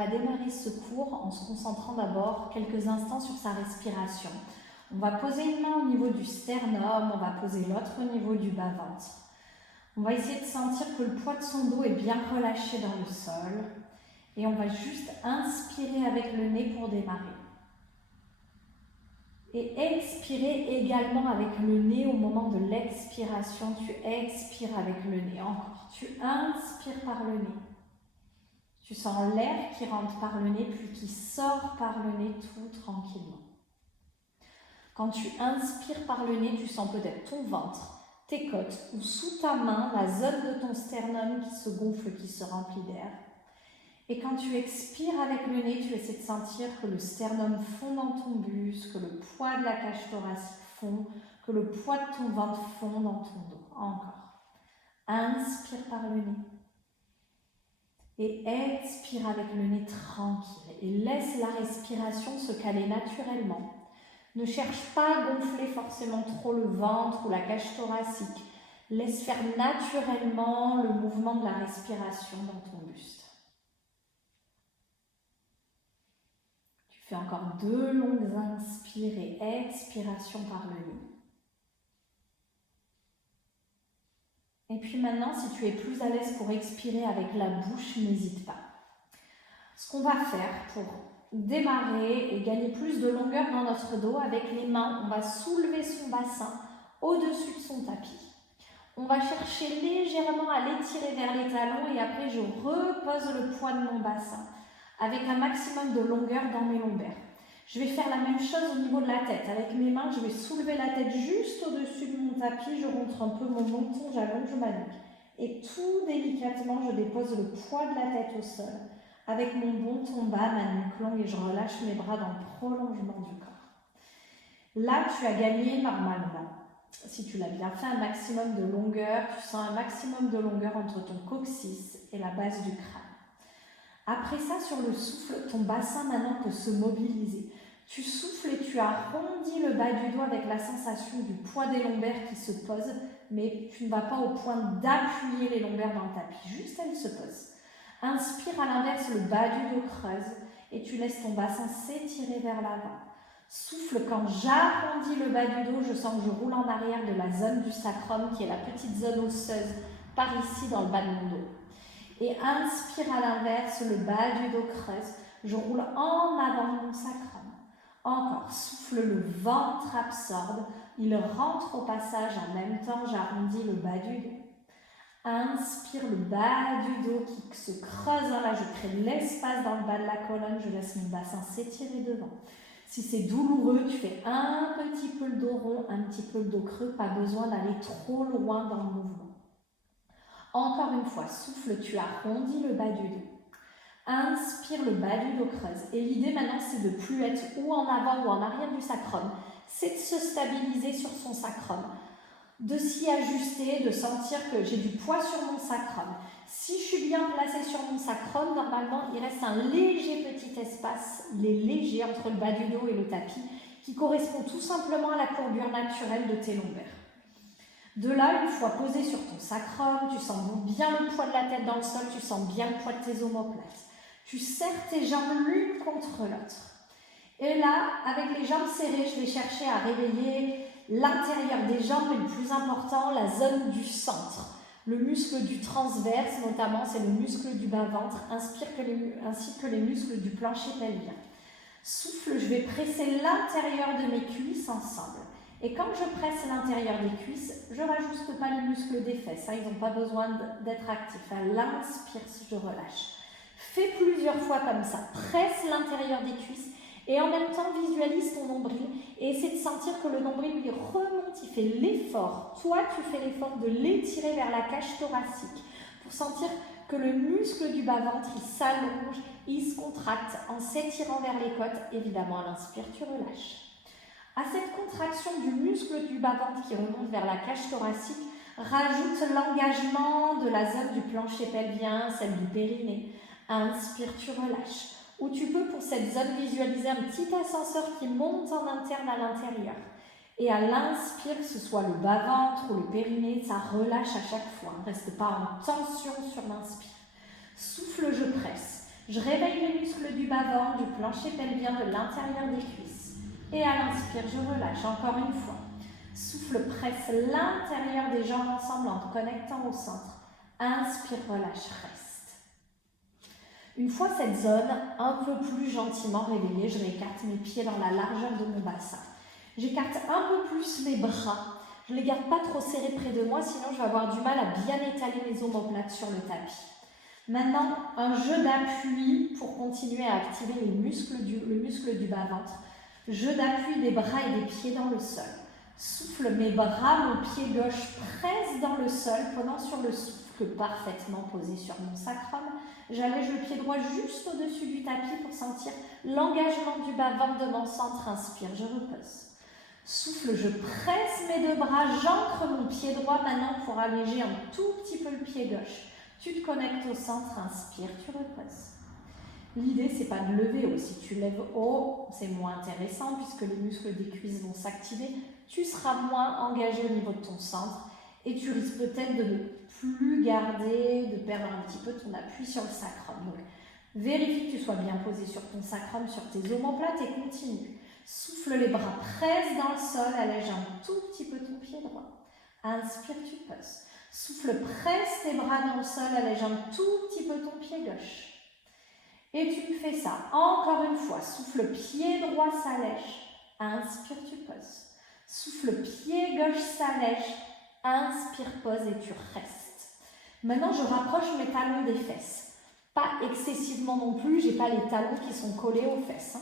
va démarrer ce cours en se concentrant d'abord quelques instants sur sa respiration. On va poser une main au niveau du sternum, on va poser l'autre au niveau du bas-ventre. On va essayer de sentir que le poids de son dos est bien relâché dans le sol. Et on va juste inspirer avec le nez pour démarrer. Et expirer également avec le nez au moment de l'expiration. Tu expires avec le nez. Encore. Tu inspires par le nez. Tu sens l'air qui rentre par le nez puis qui sort par le nez tout tranquillement. Quand tu inspires par le nez, tu sens peut-être ton ventre, tes côtes ou sous ta main la zone de ton sternum qui se gonfle, qui se remplit d'air. Et quand tu expires avec le nez, tu essaies de sentir que le sternum fond dans ton buste, que le poids de la cage thoracique fond, que le poids de ton ventre fond dans ton dos. Encore. Inspire par le nez. Et expire avec le nez tranquille. Et laisse la respiration se caler naturellement. Ne cherche pas à gonfler forcément trop le ventre ou la cage thoracique. Laisse faire naturellement le mouvement de la respiration dans ton buste. Fais encore 2 longues inspires et expirations par le nez. Et puis maintenant, si tu es plus à l'aise pour expirer avec la bouche, n'hésite pas. Ce qu'on va faire pour démarrer et gagner plus de longueur dans notre dos, avec les mains, on va soulever son bassin au-dessus de son tapis. On va chercher légèrement à l'étirer vers les talons et après je repose le poids de mon bassin avec un maximum de longueur dans mes lombaires. Je vais faire la même chose au niveau de la tête. Avec mes mains, je vais soulever la tête juste au-dessus de mon tapis. Je rentre un peu mon menton, j'allonge ma nuque. Et tout délicatement, je dépose le poids de la tête au sol. Avec mon menton bas, ma nuque longue et je relâche mes bras dans le prolongement du corps. Là, tu as gagné normalement. Si tu l'as bien fait, un maximum de longueur. Tu sens un maximum de longueur entre ton coccyx et la base du crâne. Après ça, sur le souffle, ton bassin maintenant peut se mobiliser. Tu souffles et tu arrondis le bas du dos avec la sensation du poids des lombaires qui se pose, mais tu ne vas pas au point d'appuyer les lombaires dans le tapis, juste elles se posent. Inspire à l'inverse, le bas du dos creuse et tu laisses ton bassin s'étirer vers l'avant. Souffle, quand j'arrondis le bas du dos, je sens que je roule en arrière de la zone du sacrum, qui est la petite zone osseuse, par ici dans le bas de mon dos. Et inspire à l'inverse, le bas du dos creuse. Je roule en avant de mon sacrum. Encore, souffle, le ventre absorbe. Il rentre au passage, en même temps j'arrondis le bas du dos. Inspire, le bas du dos qui se creuse. Là, je crée de l'espace dans le bas de la colonne. Je laisse mon bassin s'étirer devant. Si c'est douloureux, tu fais un petit peu le dos rond, un petit peu le dos creux. Pas besoin d'aller trop loin dans le mouvement. Encore une fois, souffle, tu arrondis le bas du dos. Inspire, le bas du dos creuse. Et l'idée maintenant, c'est de ne plus être ou en avant ou en arrière du sacrum. C'est de se stabiliser sur son sacrum. De s'y ajuster, de sentir que j'ai du poids sur mon sacrum. Si je suis bien placée sur mon sacrum, normalement, il reste un léger petit espace, il est léger entre le bas du dos et le tapis, qui correspond tout simplement à la courbure naturelle de tes lombaires. De là, une fois posé sur ton sacrum, tu sens bien le poids de la tête dans le sol, tu sens bien le poids de tes omoplates. Tu serres tes jambes l'une contre l'autre. Et là, avec les jambes serrées, je vais chercher à réveiller l'intérieur des jambes, mais le plus important, la zone du centre. Le muscle du transverse, notamment, c'est le muscle du bas-ventre, ainsi que les muscles du plancher pelvien. Souffle, je vais presser l'intérieur de mes cuisses ensemble. Et quand je presse l'intérieur des cuisses, je ne rajoute pas les muscles des fesses, ils n'ont pas besoin d'être actifs. L'inspire, je relâche. Fais plusieurs fois comme ça, presse l'intérieur des cuisses et en même temps visualise ton nombril et essaie de sentir que le nombril lui remonte, il fait l'effort. Toi, tu fais l'effort de l'étirer vers la cage thoracique pour sentir que le muscle du bas-ventre, il s'allonge, il se contracte en s'étirant vers les côtes. Évidemment, à l'inspire, tu relâches. À cette contraction du muscle du bas-ventre qui remonte vers la cage thoracique, rajoute l'engagement de la zone du plancher pelvien, celle du périnée. Inspire, tu relâches. Ou tu peux pour cette zone visualiser un petit ascenseur qui monte en interne à l'intérieur. Et à l'inspire, que ce soit le bas-ventre ou le périnée, ça relâche à chaque fois. Ne reste pas en tension sur l'inspire. Souffle, je presse. Je réveille les muscles du bas-ventre, du plancher pelvien, de l'intérieur des cuisses. Et à l'inspire, je relâche. Encore une fois. Souffle, presse l'intérieur des jambes ensemble en te connectant au centre. Inspire, relâche, reste. Une fois cette zone un peu plus gentiment réveillée, je réécarte mes pieds dans la largeur de mon bassin. J'écarte un peu plus mes bras. Je ne les garde pas trop serrés près de moi, sinon je vais avoir du mal à bien étaler mes omoplates sur le tapis. Maintenant, un jeu d'appui pour continuer à activer le muscle du bas-ventre. Jeu d'appui des bras et des pieds dans le sol. Souffle mes bras, mon pied gauche presse dans le sol, prenant sur le souffle parfaitement posé sur mon sacrum. J'allège le pied droit juste au-dessus du tapis pour sentir l'engagement du bas-ventre de mon centre. Inspire, je repose. Souffle, je presse mes deux bras, j'ancre mon pied droit maintenant pour alléger un tout petit peu le pied gauche. Tu te connectes au centre, inspire, tu reposes. L'idée, c'est pas de lever haut. Si tu lèves haut, c'est moins intéressant puisque les muscles des cuisses vont s'activer. Tu seras moins engagé au niveau de ton centre et tu risques peut-être de ne plus garder, de perdre un petit peu ton appui sur le sacrum. Donc, vérifie que tu sois bien posé sur ton sacrum, sur tes omoplates et continue. Souffle les bras, presse dans le sol, allège un tout petit peu ton pied droit. Inspire, tu poses. Souffle, presse tes bras dans le sol, allège un tout petit peu ton pied gauche. Et tu fais ça encore une fois. Souffle, pied droit s'allège. Inspire, tu poses. Souffle, pied gauche s'allège. Inspire, pose et tu restes. Maintenant, je rapproche mes talons des fesses. Pas excessivement non plus, j'ai pas les talons qui sont collés aux fesses.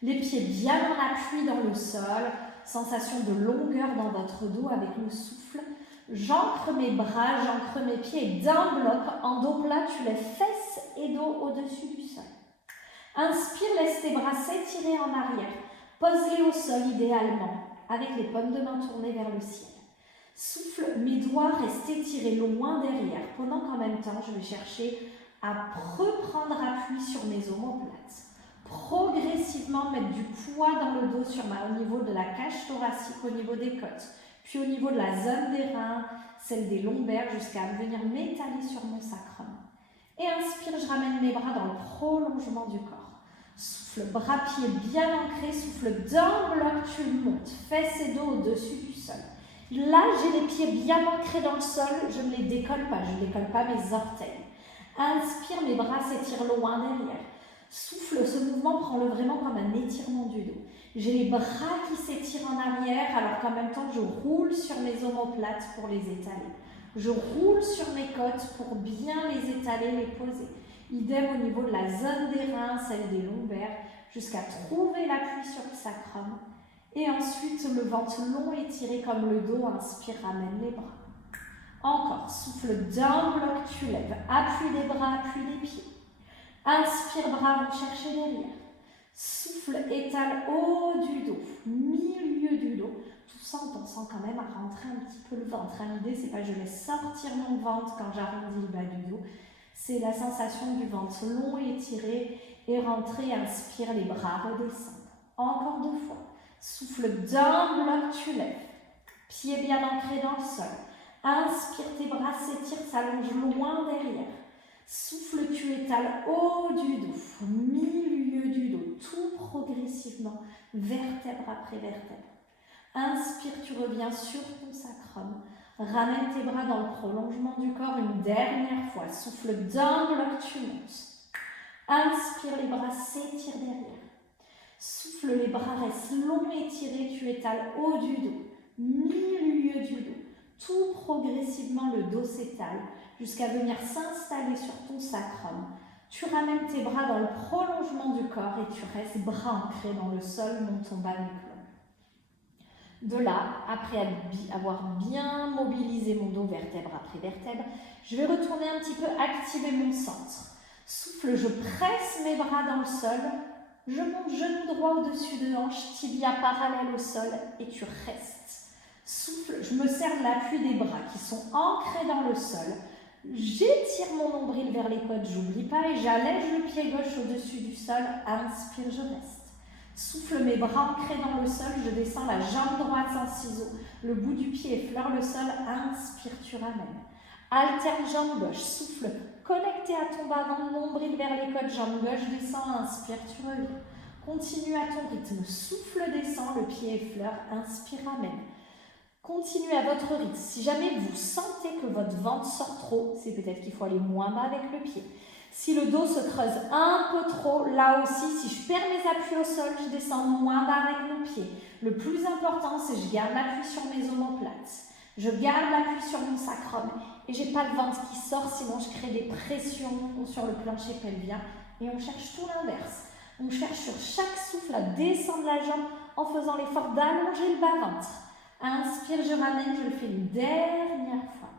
Les pieds bien en appui dans le sol. Sensation de longueur dans votre dos avec le souffle. J'ancre mes bras, j'ancre mes pieds d'un bloc. En dos plat, tu lèves fesses et dos au-dessus du sol. Inspire, laisse tes bras s'étirer en arrière. Pose-les au sol idéalement, avec les paumes de main tournées vers le ciel. Souffle, mes doigts restent étirés loin derrière, pendant qu'en même temps, je vais chercher à reprendre appui sur mes omoplates. Progressivement mettre du poids dans le dos au niveau de la cage thoracique, au niveau des côtes, puis au niveau de la zone des reins, celle des lombaires, jusqu'à venir m'étaler sur mon sacrum. Et inspire, je ramène mes bras dans le prolongement du corps. Souffle, bras-pieds bien ancrés, souffle d'un bloc, tu montes, fesses et dos au-dessus du sol. Là, j'ai les pieds bien ancrés dans le sol, je ne les décolle pas, je ne décolle pas mes orteils. Inspire, mes bras s'étirent loin derrière. Souffle, ce mouvement, prends-le vraiment comme un étirement du dos. J'ai les bras qui s'étirent en arrière alors qu'en même temps, je roule sur mes omoplates pour les étaler. Je roule sur mes côtes pour bien les étaler, les poser. Idem au niveau de la zone des reins, celle des lombaires, jusqu'à trouver l'appui sur le sacrum. Et ensuite, le ventre long étiré comme le dos, inspire, ramène les bras. Encore, souffle d'un bloc, tu lèves. Appui des bras, appui des pieds. Inspire, bras vont chercher derrière. Souffle, étale haut du dos, milieu du dos. Tout ça en pensant quand même à rentrer un petit peu le ventre. L'idée, c'est pas je laisse sortir mon ventre quand j'arrondis le bas du dos. C'est la sensation du ventre long et étiré et rentrer, inspire, les bras redescendent. Encore deux fois. Souffle d'un bloc, tu lèves. Pieds bien ancrés dans le sol. Inspire, tes bras s'étirent, s'allongent loin derrière. Souffle, tu étales haut du dos, milieu du dos, tout progressivement, vertèbre après vertèbre. Inspire, tu reviens sur ton sacrum. Ramène tes bras dans le prolongement du corps une dernière fois. Souffle d'un bloc, tu montes. Inspire, les bras s'étirent derrière. Souffle, les bras restent longs et étirés, tu étales haut du dos, milieu du dos. Tout progressivement, le dos s'étale jusqu'à venir s'installer sur ton sacrum. Tu ramènes tes bras dans le prolongement du corps et tu restes bras ancrés dans le sol, monte ton bas du plomb. De là, après avoir bien mobilisé mon dos vertèbre après vertèbre, je vais retourner un petit peu activer mon centre. Souffle, je presse mes bras dans le sol, je monte genou droit au-dessus de hanche, tibia parallèle au sol et tu restes. Souffle, je me sers de l'appui des bras qui sont ancrés dans le sol. J'étire mon nombril vers les côtes, j'oublie pas, et j'allège le pied gauche au-dessus du sol. Inspire, je reste. Souffle, mes bras ancrés dans le sol, je descends la jambe droite sans ciseaux. Le bout du pied effleure le sol. Inspire, tu ramènes. Alterne jambe gauche. Souffle, Connecté à ton bas-ventre, nombril vers les côtes, jambe gauche descend, inspire, tu reviens. Continue à ton rythme, souffle descend, le pied effleure, inspire, ramène. Continuez à votre rythme. Si jamais vous sentez que votre ventre sort trop, c'est peut-être qu'il faut aller moins bas avec le pied. Si le dos se creuse un peu trop, là aussi, si je perds mes appuis au sol, je descends moins bas avec mon pied. Le plus important, c'est que je garde l'appui sur mes omoplates. Je garde l'appui sur mon sacrum et j'ai pas le ventre qui sort, sinon je crée des pressions sur le plancher pelvien et on cherche tout l'inverse. On cherche sur chaque souffle à descendre la jambe en faisant l'effort d'allonger le bas-ventre. Inspire, je ramène, je le fais une dernière fois.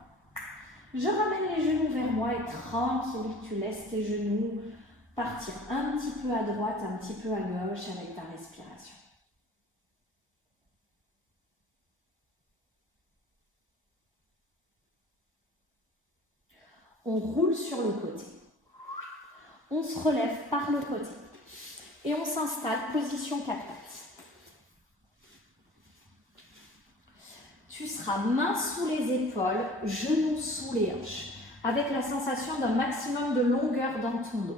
Je ramène les genoux vers moi et tranquille, tu laisses tes genoux partir un petit peu à droite, un petit peu à gauche avec ta respiration. On roule sur le côté. On se relève par le côté. Et on s'installe, position 4 pattes. Tu seras mains sous les épaules, genoux sous les hanches, avec la sensation d'un maximum de longueur dans ton dos.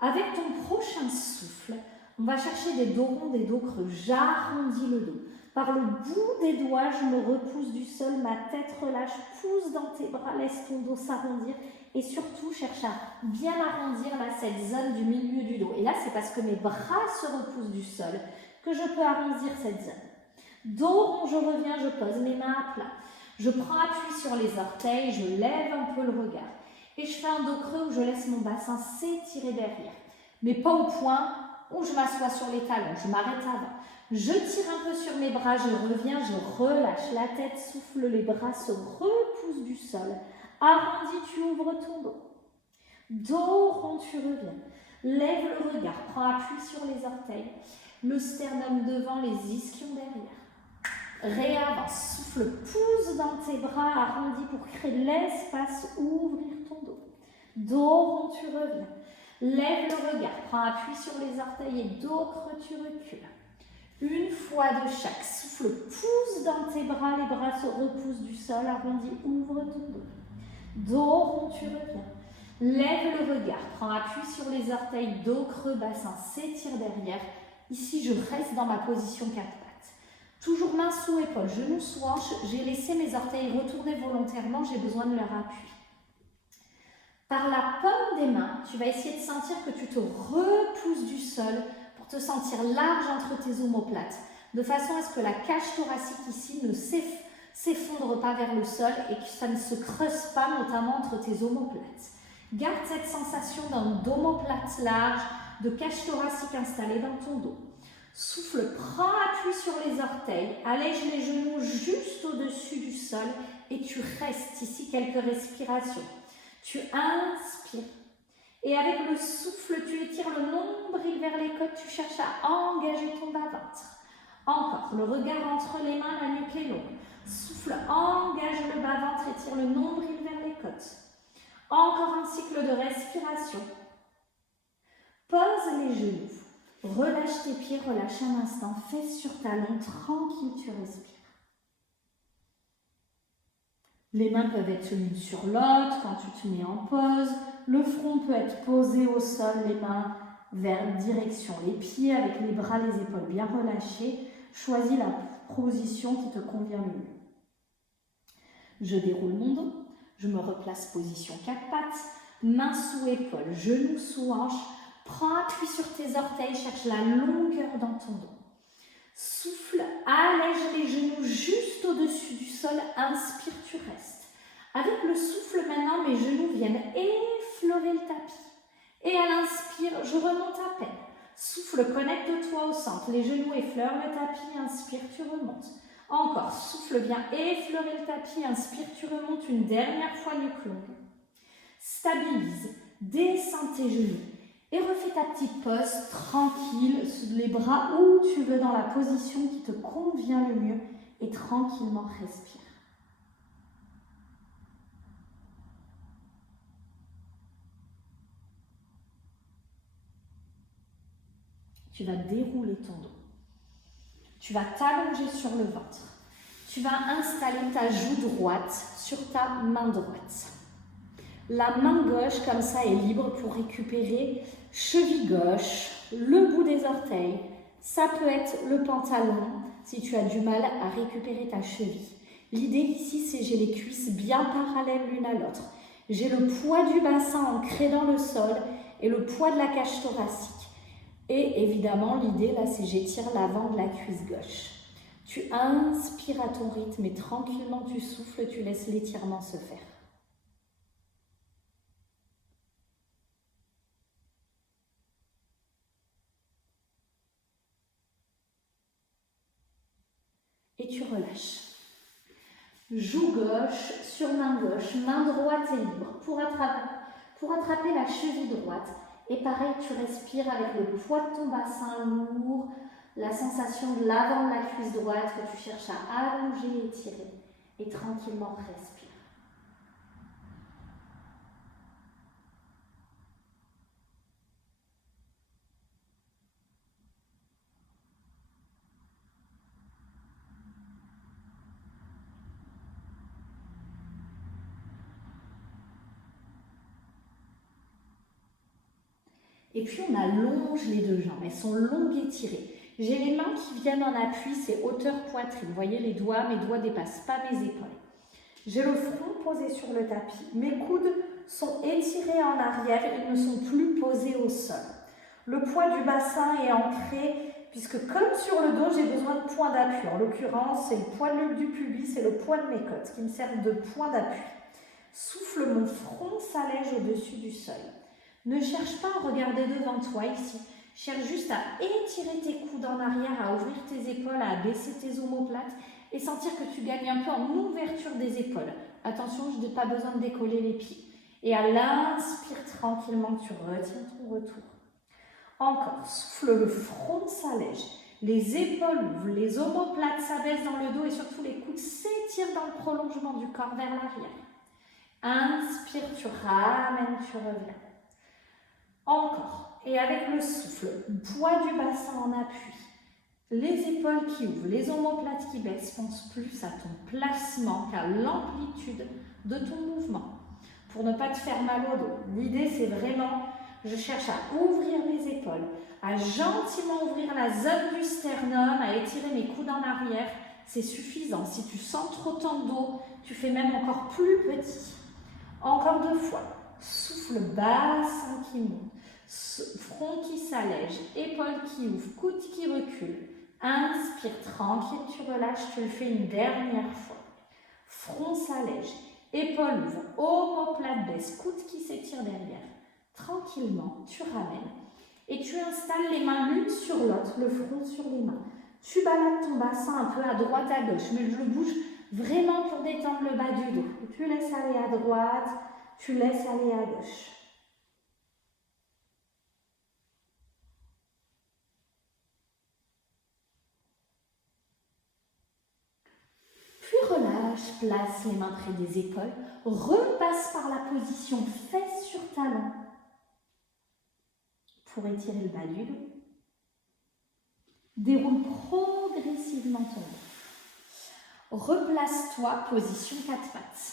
Avec ton prochain souffle, on va chercher des dos ronds, des dos creux. J'arrondis le dos. Par le bout des doigts, je me repousse du sol, ma tête relâche, pousse dans tes bras, laisse ton dos s'arrondir et surtout cherche à bien arrondir là, cette zone du milieu du dos. Et là, c'est parce que mes bras se repoussent du sol que je peux arrondir cette zone. Dos rond, je reviens, je pose mes mains à plat. Je prends appui sur les orteils, je lève un peu le regard. Et je fais un dos creux où je laisse mon bassin s'étirer derrière. Mais pas au point où je m'assois sur les talons, je m'arrête avant. Je tire un peu sur mes bras, je reviens, je relâche la tête, souffle, les bras se repoussent du sol. Arrondi, tu ouvres ton dos. Dos rond, tu reviens. Lève le regard, prends appui sur les orteils. Le sternum devant, les ischions derrière. Réavance, souffle, pousse dans tes bras arrondis pour créer l'espace, ouvrir ton dos. Dos rond, tu reviens. Lève le regard, prends appui sur les orteils et dos creux, tu recules. Une fois de chaque, souffle, pousse dans tes bras, les bras se repoussent du sol, arrondi, ouvre ton dos. Dos rond, tu reviens. Lève le regard, prends appui sur les orteils, dos creux, bassin s'étire derrière. Ici, je reste dans ma position 4 pattes. Toujours main sous épaule, genoux sous hanche, j'ai laissé mes orteils retourner volontairement, j'ai besoin de leur appui. Par la paume des mains, tu vas essayer de sentir que tu te repousses du sol pour te sentir large entre tes omoplates, de façon à ce que la cage thoracique ici ne s'effondre pas vers le sol et que ça ne se creuse pas, notamment entre tes omoplates. Garde cette sensation d'omoplate large, de cage thoracique installée dans ton dos. Souffle, prends appui sur les orteils, allège les genoux juste au-dessus du sol et tu restes ici quelques respirations. Tu inspires et avec le souffle, tu étires le nombril vers les côtes, tu cherches à engager ton bas-ventre. Encore, le regard entre les mains, la nuque est longue. Souffle, engage le bas-ventre, étire le nombril vers les côtes. Encore un cycle de respiration. Pose les genoux. Relâche tes pieds, relâche un instant, fesse sur talon, tranquille, tu respires. Les mains peuvent être l'une sur l'autre quand tu te mets en pause. Le front peut être posé au sol, les mains vers direction les pieds avec les bras, les épaules bien relâchées. Choisis la position qui te convient le mieux. Je déroule mon dos, je me replace position 4 pattes, mains sous épaules, genoux sous hanches. Prends appui sur tes orteils, cherche la longueur dans ton dos. Souffle, allège les genoux juste au-dessus du sol, inspire, tu restes. Avec le souffle maintenant, mes genoux viennent effleurer le tapis. Et à l'inspire, je remonte à peine. Souffle, connecte-toi au centre, les genoux effleurent le tapis, inspire, tu remontes. Encore, souffle, viens effleurer le tapis, inspire, tu remontes une dernière fois, nuque longue. Stabilise, descends tes genoux. Et refais ta petite pause tranquille, les bras où tu veux dans la position qui te convient le mieux et tranquillement respire. Tu vas dérouler ton dos. Tu vas t'allonger sur le ventre. Tu vas installer ta joue droite sur ta main droite. La main gauche, comme ça, est libre pour récupérer cheville gauche, le bout des orteils. Ça peut être le pantalon si tu as du mal à récupérer ta cheville. L'idée ici, c'est j'ai les cuisses bien parallèles l'une à l'autre. J'ai le poids du bassin ancré dans le sol et le poids de la cage thoracique. Et évidemment, l'idée là, c'est j'étire l'avant de la cuisse gauche. Tu inspires à ton rythme et tranquillement tu souffles, tu laisses l'étirement se faire. Et tu relâches. Joue gauche sur main gauche, main droite est libre pour attraper la cheville droite. Et pareil, tu respires avec le poids de ton bassin lourd, la sensation de l'avant de la cuisse droite que tu cherches à allonger et étirer. Et tranquillement respire. Et puis on allonge les deux jambes, elles sont longues et tirées. J'ai les mains qui viennent en appui, c'est hauteur poitrine. Vous voyez mes doigts ne dépassent pas mes épaules. J'ai le front posé sur le tapis. Mes coudes sont étirés en arrière, ils ne sont plus posés au sol. Le poids du bassin est ancré, puisque comme sur le dos, j'ai besoin de points d'appui. En l'occurrence, c'est le poids du pubis et le poids de mes côtes qui me servent de point d'appui. Souffle, mon front s'allège au-dessus du sol. Ne cherche pas à regarder devant toi ici. Cherche juste à étirer tes coudes en arrière, à ouvrir tes épaules, à baisser tes omoplates et sentir que tu gagnes un peu en ouverture des épaules. Attention, je n'ai pas besoin de décoller les pieds. Et à l'inspire tranquillement, tu retiens ton retour. Encore, souffle, le front s'allège. Les épaules ouvrent, les omoplates s'abaissent dans le dos et surtout les coudes s'étirent dans le prolongement du corps vers l'arrière. Inspire, tu ramènes, tu reviens. Encore, et avec le souffle, poids du bassin en appui, les épaules qui ouvrent, les omoplates qui baissent, pense plus à ton placement qu'à l'amplitude de ton mouvement. Pour ne pas te faire mal au dos, l'idée c'est vraiment, je cherche à ouvrir mes épaules, à gentiment ouvrir la zone du sternum, à étirer mes coudes en arrière, c'est suffisant. Si tu sens trop ton dos, tu fais même encore plus petit. Encore 2 fois. Souffle, bassin qui monte, front qui s'allège, épaules qui ouvrent, coudes qui reculent. Inspire, tranquille, tu relâches, tu le fais une dernière fois. Front s'allège, épaules ouvrent, omoplate baisse, coudes qui s'étirent derrière. Tranquillement, tu ramènes et tu installes les mains l'une sur l'autre, le front sur les mains. Tu balades ton bassin un peu à droite, à gauche, mais je le bouge vraiment pour détendre le bas du dos. Tu laisses aller à droite, tu laisses aller à gauche. Puis relâche, place les mains près des épaules, repasse par la position fesse sur talon pour étirer le bas du dos. Déroule progressivement ton dos. Replace-toi, position 4 pattes.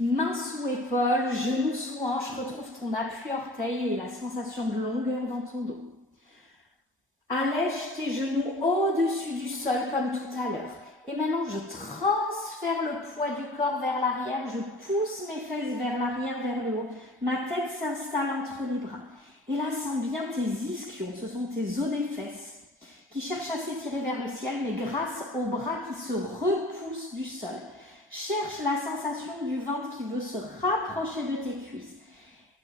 Main sous épaule, genou sous hanche, retrouve ton appui orteil et la sensation de longueur dans ton dos. Allège tes genoux au-dessus du sol comme tout à l'heure. Et maintenant, je transfère le poids du corps vers l'arrière, je pousse mes fesses vers l'arrière, vers le haut. Ma tête s'installe entre les bras. Et là, sens bien tes ischions, ce sont tes os des fesses, qui cherchent à s'étirer vers le ciel, mais grâce aux bras qui se repoussent du sol. Cherche la sensation du ventre qui veut se rapprocher de tes cuisses.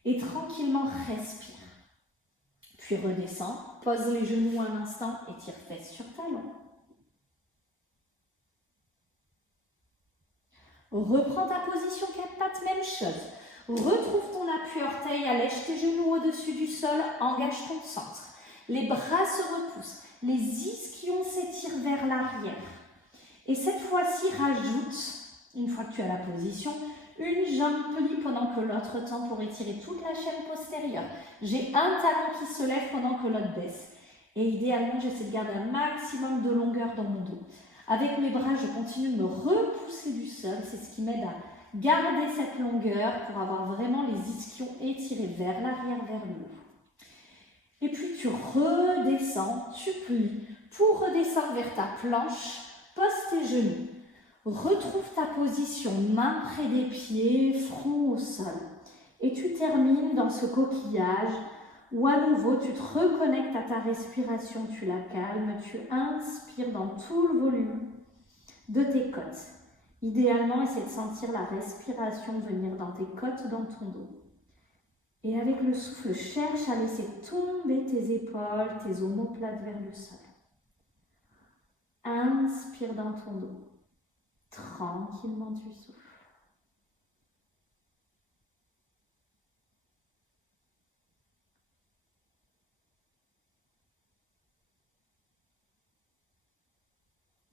Et tranquillement, respire. Puis redescends, pose les genoux un instant et tire fesses sur talon. Reprends ta position 4 pattes, même chose. Retrouve ton appui orteil, allège tes genoux au-dessus du sol, engage ton centre. Les bras se repoussent, les ischions s'étirent vers l'arrière. Et cette fois-ci, rajoute, une fois que tu as la position, une jambe plie pendant que l'autre tend pour étirer toute la chaîne postérieure. J'ai un talon qui se lève pendant que l'autre baisse. Et idéalement, j'essaie de garder un maximum de longueur dans mon dos. Avec mes bras, je continue de me repousser du sol. C'est ce qui m'aide à Gardez cette longueur pour avoir vraiment les ischions étirés vers l'arrière, vers le haut. Et puis tu redescends, tu plies pour redescendre vers ta planche, pose tes genoux. Retrouve ta position, main près des pieds, front au sol. Et tu termines dans ce coquillage où à nouveau tu te reconnectes à ta respiration, tu la calmes, tu inspires dans tout le volume de tes côtes. Idéalement, essaie de sentir la respiration venir dans tes côtes, dans ton dos. Et avec le souffle, cherche à laisser tomber tes épaules, tes omoplates vers le sol. Inspire dans ton dos. Tranquillement, tu souffles.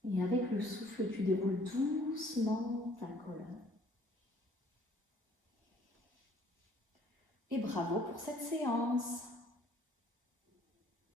Et avec le souffle, tu déroules doucement ta colonne. Et bravo pour cette séance.